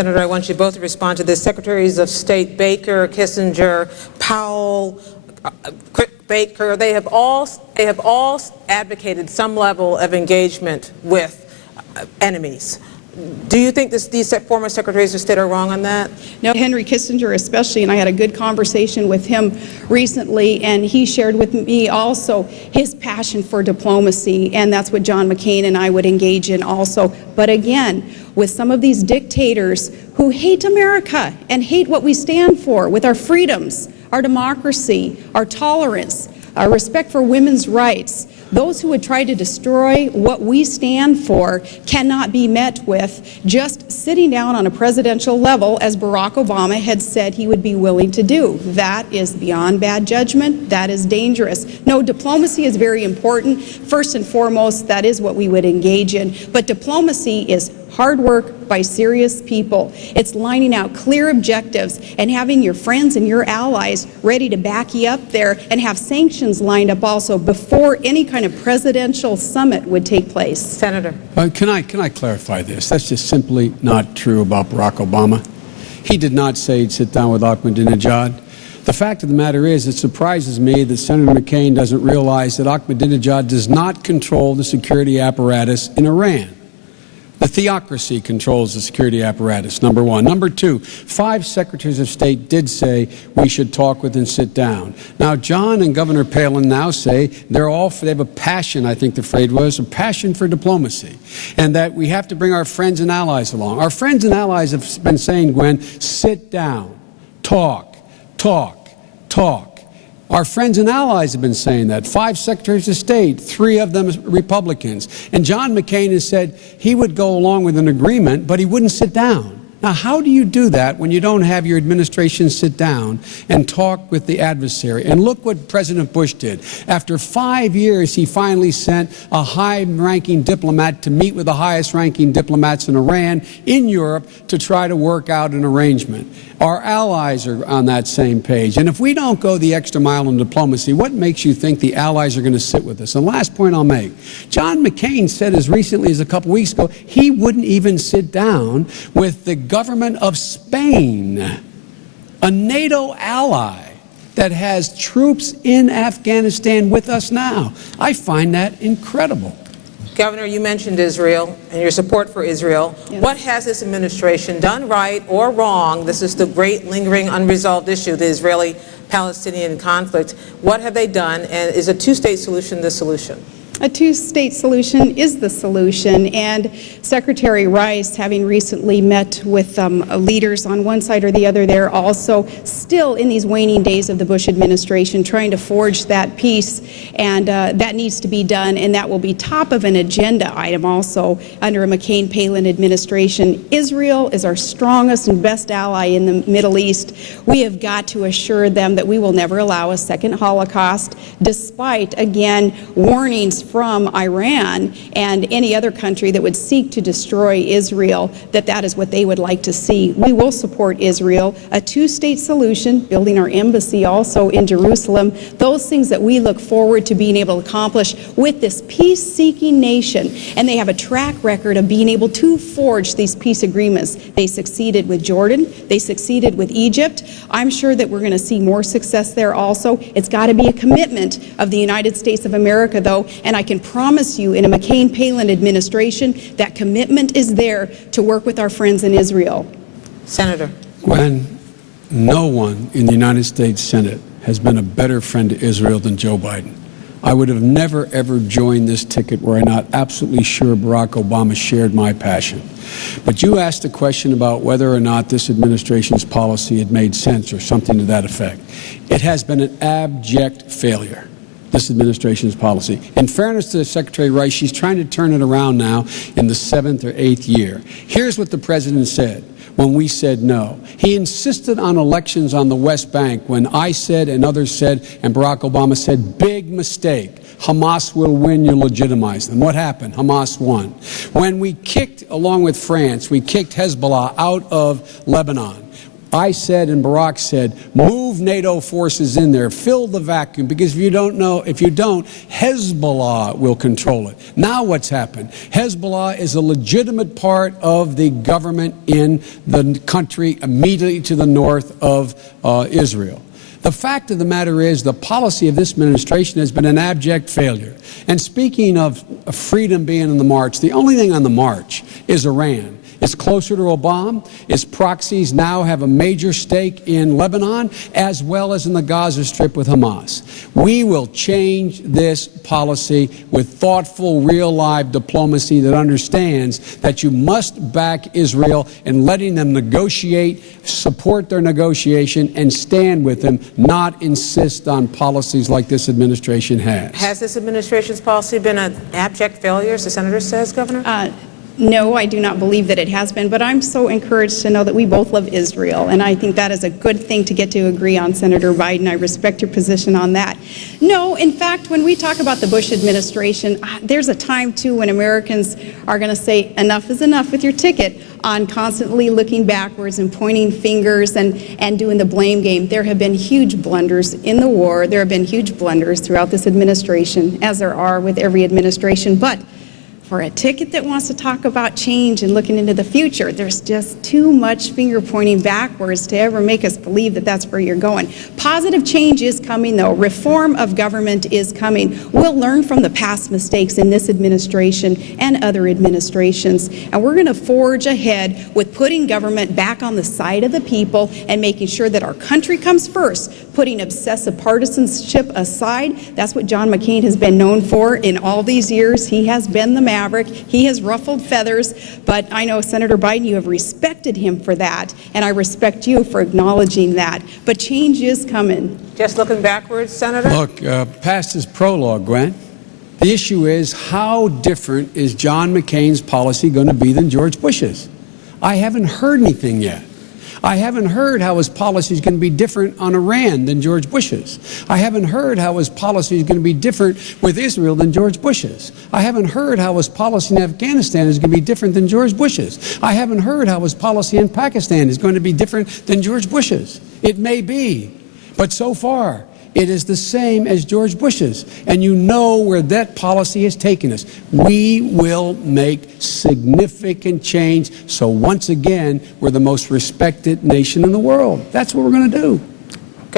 Senator, I want you both to respond to this. Secretaries of State Baker, Kissinger, Powell, Baker, they have all advocated some level of engagement with enemies. Do you think these former secretaries of state are wrong on that? No, Henry Kissinger especially, and I had a good conversation with him recently, and he shared with me also his passion for diplomacy, and that's what John McCain and I would engage in also. But again, with some of these dictators who hate America and hate what we stand for with our freedoms, our democracy, our tolerance, our respect for women's rights, those who would try to destroy what we stand for cannot be met with just sitting down on a presidential level, as Barack Obama had said he would be willing to do. That is beyond bad judgment. That is dangerous. No, diplomacy is very important. First and foremost, that is what we would engage in. But diplomacy is hard work by serious people. It's lining out clear objectives and having your friends and your allies ready to back you up there, and have sanctions lined up also before any kind of presidential summit would take place. Senator. Can I clarify this? That's just simply not true about Barack Obama. He did not say he'd sit down with Ahmadinejad. The fact of the matter is, it surprises me that Senator McCain doesn't realize that Ahmadinejad does not control the security apparatus in Iran. The theocracy controls the security apparatus, number one. Number two, 5 secretaries of state did say we should talk with and sit down. Now, John and Governor Palin now say they have a passion, I think the phrase was, a passion for diplomacy, and that we have to bring our friends and allies along. Our friends and allies have been saying, Gwen, sit down, talk, talk, talk. Our friends and allies have been saying that. 5 secretaries of state, 3 of them Republicans. And John McCain has said he would go along with an agreement, but he wouldn't sit down. Now, how do you do that when you don't have your administration sit down and talk with the adversary? And look what President Bush did. After 5 years, he finally sent a high-ranking diplomat to meet with the highest-ranking diplomats in Iran, in Europe, to try to work out an arrangement. Our allies are on that same page. And if we don't go the extra mile in diplomacy, what makes you think the allies are going to sit with us? And last point I'll make. John McCain said as recently as a couple weeks ago he wouldn't even sit down with the government of Spain, a NATO ally that has troops in Afghanistan with us now. I find that incredible. Governor, you mentioned Israel and your support for Israel. Yes. What has this administration done right or wrong? This is the great lingering unresolved issue, the Israeli-Palestinian conflict. What have they done, and is a two-state solution the solution? A two-state solution is the solution, and Secretary Rice, having recently met with leaders on one side or the other there, also still in these waning days of the Bush administration, trying to forge that peace, and that needs to be done, and that will be top of an agenda item also under a McCain-Palin administration. Israel is our strongest and best ally in the Middle East. We have got to assure them that we will never allow a second Holocaust, despite, again, warnings from Iran and any other country that would seek to destroy Israel, that is what they would like to see. We will support Israel, a two-state solution, building our embassy also in Jerusalem, those things that we look forward to being able to accomplish with this peace-seeking nation. And they have a track record of being able to forge these peace agreements. They succeeded with Jordan. They succeeded with Egypt. I'm sure that we're going to see more success there also. It's got to be a commitment of the United States of America, though, and I can promise you in a McCain-Palin administration that commitment is there to work with our friends in Israel. Senator. Gwen, no one in the United States Senate has been a better friend to Israel than Joe Biden. I would have never, ever joined this ticket were I not absolutely sure Barack Obama shared my passion. But you asked a question about whether or not this administration's policy had made sense or something to that effect. It has been an abject failure, this administration's policy. In fairness to Secretary Rice, she's trying to turn it around now in the 7th or 8th year. Here's what the president said when we said no. He insisted on elections on the West Bank when I said and others said and Barack Obama said, big mistake. Hamas will win, you legitimize them. What happened? Hamas won. When we kicked, along with France, we kicked Hezbollah out of Lebanon. I said and Barack said, move NATO forces in there, fill the vacuum, because if you don't, Hezbollah will control it. Now what's happened? Hezbollah is a legitimate part of the government in the country immediately to the north of Israel. The fact of the matter is the policy of this administration has been an abject failure. And speaking of freedom being on the march, the only thing on the march is Iran. It's closer to Obama. Its proxies now have a major stake in Lebanon as well as in the Gaza Strip with Hamas. We will change this policy with thoughtful, real live diplomacy that understands that you must back Israel in letting them negotiate, support their negotiation, and stand with them, not insist on policies like this administration has. Has this administration's policy been an abject failure, as the senator says, Governor? No, I do not believe that it has been, but I'm so encouraged to know that we both love Israel, and I think that is a good thing to get to agree on, Senator Biden. I respect your position on that. No, in fact, when we talk about the Bush administration, there's a time, too, when Americans are going to say enough is enough with your ticket on constantly looking backwards and pointing fingers and doing the blame game. There have been huge blunders in the war. There have been huge blunders throughout this administration, as there are with every administration, but for a ticket that wants to talk about change and looking into the future, there's just too much finger pointing backwards to ever make us believe that that's where you're going. Positive change is coming, though. Reform of government is coming. We'll learn from the past mistakes in this administration and other administrations, and we're going to forge ahead with putting government back on the side of the people and making sure that our country comes first, putting obsessive partisanship aside. That's what John McCain has been known for in all these years. He has been the maverick. He has ruffled feathers, but I know, Senator Biden, you have respected him for that, and I respect you for acknowledging that. But change is coming. Just looking backwards, Senator? Look, past is prologue, Grant. The issue is, how different is John McCain's policy going to be than George Bush's? I haven't heard anything yet. I haven't heard how his policy is going to be different on Iran than George Bush's. I haven't heard how his policy is going to be different with Israel than George Bush's. I haven't heard how his policy in Afghanistan is going to be different than George Bush's. I haven't heard how his policy in Pakistan is going to be different than George Bush's. It may be, but so far, it is the same as George Bush's, and you know where that policy has taken us. We will make significant change, so once again, we're the most respected nation in the world. That's what we're going to do.